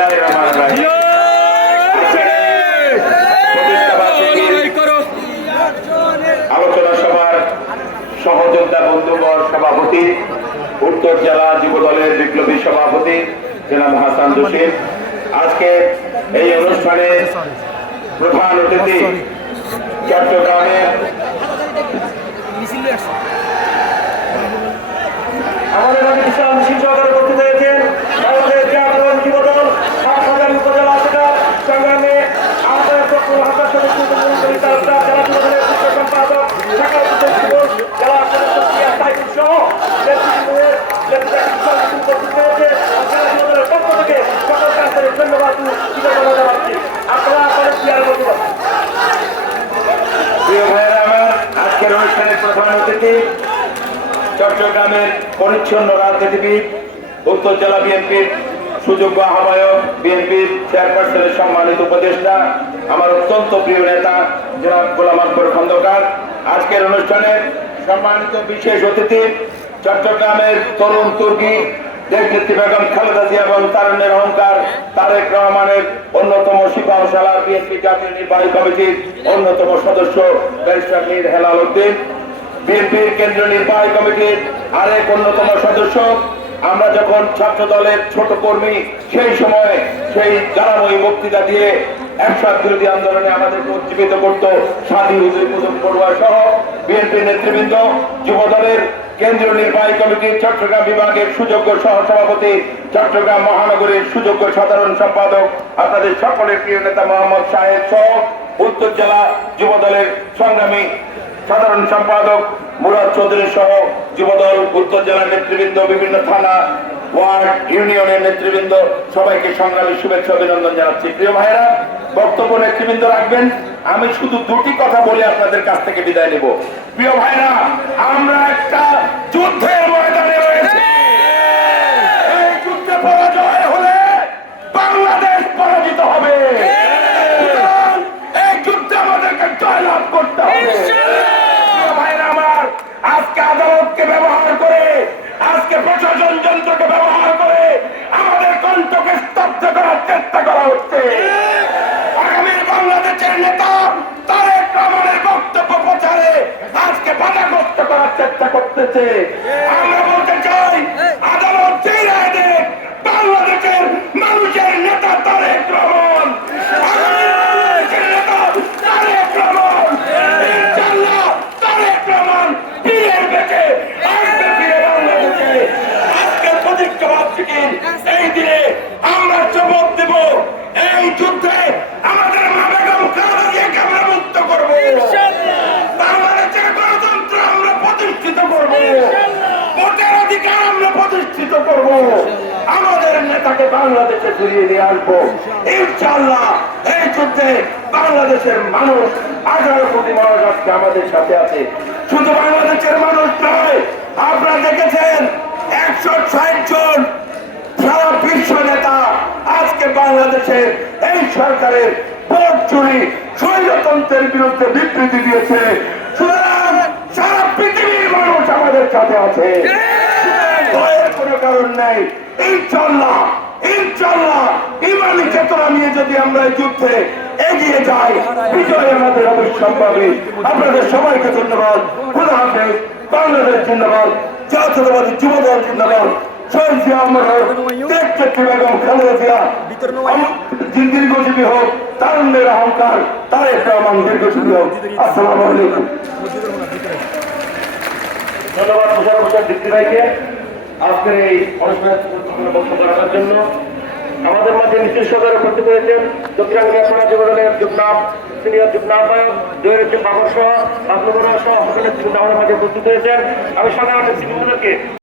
বিসমিল্লাহির রহমানির রহিম। আলোচনা সভার সহযোদ্ধা বন্ধুবর সভাপতি, উত্তর জেলা যুব দলের বিপ্লবী সভাপতি জনাব হাসান জসিম, আজকে এই অনুষ্ঠানে প্রধান অতিথি চট্টগ্রামের আমাদের আগে বিশাল মিছিল সহকারে উপস্থিত হয়েছেন বাংলাদেশ জাতীয় যুব দল হাটহাজারী উপজেলা শাখা সংগ্রামে আহ্বায়ক ডক্টর হাসান সদস্য জেলা যুব দলের মুখ্য সম্পাদক শাখা উপস্থিত জেলা সদস্য সাইফুল সহ উপস্থিত হয়েছে। জেলা যুব দলের পক্ষ থেকে সকল কাজের ধন্যবাদ কৃতজ্ঞতা জানাচ্ছি। আপনারা আপনাদের চেয়ারে বসে পারেন। প্রিয় ভাইয়েরা আমার, আজকের অনুষ্ঠানের প্রধান অতিথি চট্টগ্রামের পরিচ্ছন্ন রাজনীতিবিদ, উত্তর জেলা বিএনপির সুযোগ্য আহ্বায়ক, বিএনপির চেয়ারপারসনের সম্মানিত উপদেষ্টা, আমার অত্যন্ত প্রিয় নেতা জনাব গোলাম আকবর খন্দকার। আজকের অনুষ্ঠানে সম্মানিত বিশেষ অতিথি চট্টগ্রামের তরুণ তুর্কি দেশনেত্রী বেগম খালেদা জিয়া এবং তারুণ্যের অহংকার তারেক রহমানের অন্যতম সিপাহসালার বিএনপি জাতীয় নির্বাহী কমিটির অন্যতম সদস্য ব্যারিস্টার মীর হেলাল উদ্দিন, বিএনপির কেন্দ্রীয় নির্বাহী কমিটির আরেক অন্যতম সদস্য। আমরা যখন ছাত্র দলের ছোট কর্মী, সেই সময় সেই জ্বালাময়ী বক্তৃতা দিয়ে এরশাদ বিরোধী আন্দোলনে আমাদেরকে উজ্জীবিত করত সাদী হুজুর কুতুব পড়ুয়া সহ বিএনপির নেতৃবৃন্দ, যুব দলের কেন্দ্রীয় নির্বাহী কমিটির চট্টগ্রাম বিভাগের সুযোগ্য সহসভাপতি, চট্টগ্রাম মহানগরীর সুযোগ্য সাধারণ সম্পাদক, আপনাদের সকলের প্রিয় নেতা মোহাম্মদ সাহেব সহ উত্তর জেলা যুব দলের সংগ্রামী সাধারণ সম্পাদক মুরাদ চৌধুরী সহ যুবদল উত্তর জেলার নেতৃবৃন্দ, বিভিন্ন থানা, ওয়ার্ড, ইউনিয়নের নেতৃবৃন্দ, সবাইকে সংগ্রামী শুভেচ্ছা অভিনন্দন জানাচ্ছি। প্রিয় ভাইয়েরা, বক্তব্য নেতৃবৃন্দ রাখবেন, আমি শুধু দুটি কথা বলে আপনাদের কাছ থেকে বিদায় নেব। প্রিয় ভাইয়েরা, আমরা একটা যুদ্ধের ময়দানে রয়েছি। এই যুদ্ধে পরাজয় হলে বাংলাদেশ পরাজিত হবে। এই যুদ্ধে আমাদেরকে জয়লাভ করতে হবে। আজকে আদালতকে ব্যবহার করে, আজকে প্রশাসন যন্ত্রকে ব্যবহার করে আমাদের কণ্ঠকে স্তব্ধ করার চেষ্টা করা হচ্ছে। আগামী বাংলাদেশের নেতা তারেক রহমানের বক্তব্য প্রচারে আজকে বাধাগ্রস্ত করার চেষ্টা করতেছে। আমরা বলতে চাই, আদালত যেই রায় দেন, বাংলাদেশের মানুষের নেতা তারেক রহমান, এই দিনে আমরা শপথ দেব, এই যুদ্ধে আমাদের মা বেগম খালেদা জিয়াকে আমরা মুক্ত করবো, বাংলাদেশের গণতন্ত্র আমরা প্রতিষ্ঠিত করবো, ভোটের অধিকার আমরা প্রতিষ্ঠিত করবো, আমাদের নেতাকে বাংলাদেশে ফিরিয়ে নিয়ে আসবো ইনশাআল্লাহ। এই যুদ্ধে বাংলাদেশের মানুষ 18 কোটি মানুষ আজকে আমাদের সাথে আছে। শুধু বাংলাদেশের মানুষ নয়, আপনারা দেখেছেন 160 জন সারা বিশ্ব নেতা আজকে বাংলাদেশের এই সরকারের ভোট চুরি, স্বৈরতন্ত্রের বিরুদ্ধে বিবৃতি দিয়েছে। সুতরাং সারা পৃথিবীর মানুষ আমাদের সাথে আছে, ভয়ের কোনো কারণ নেই। ইনশাআল্লাহ ইনশাআল্লাহ ইমানি চেতনা নিয়ে যদি আমরা এই যুদ্ধে এগিয়ে যাই, বিজয় আমাদের অবশ্যই পাবে। আপনাদের সবাইকে ধন্যবাদ। খোদা হাফেজ। বাংলাদেশ জিন্দাবাদ, জাতীয়তাবাদী যুব দল জিন্দাবাদ, দীর্ঘজীবী হোক, তারুণ্যের অহংকার তারেক রহমান দীর্ঘজীবী হোক। আসসালামু আলাইকুম। ধন্যবাদ মোশাররফ হোসেন দীপ্তি ভাইকে আজকের এই অনুষ্ঠানে বক্তব্য রাখার জন্য। আমাদের মাঝে মিছিল সভায় উপস্থিত হয়েছেন দক্ষিণ যুব দলের যুগনাম সিনিয়র যুগ্ম আহ্বায়ক জহিরুদ্দিন বাবর সহ আমাদের মাঝে উপস্থিত হয়েছেন। আমি সাধারণ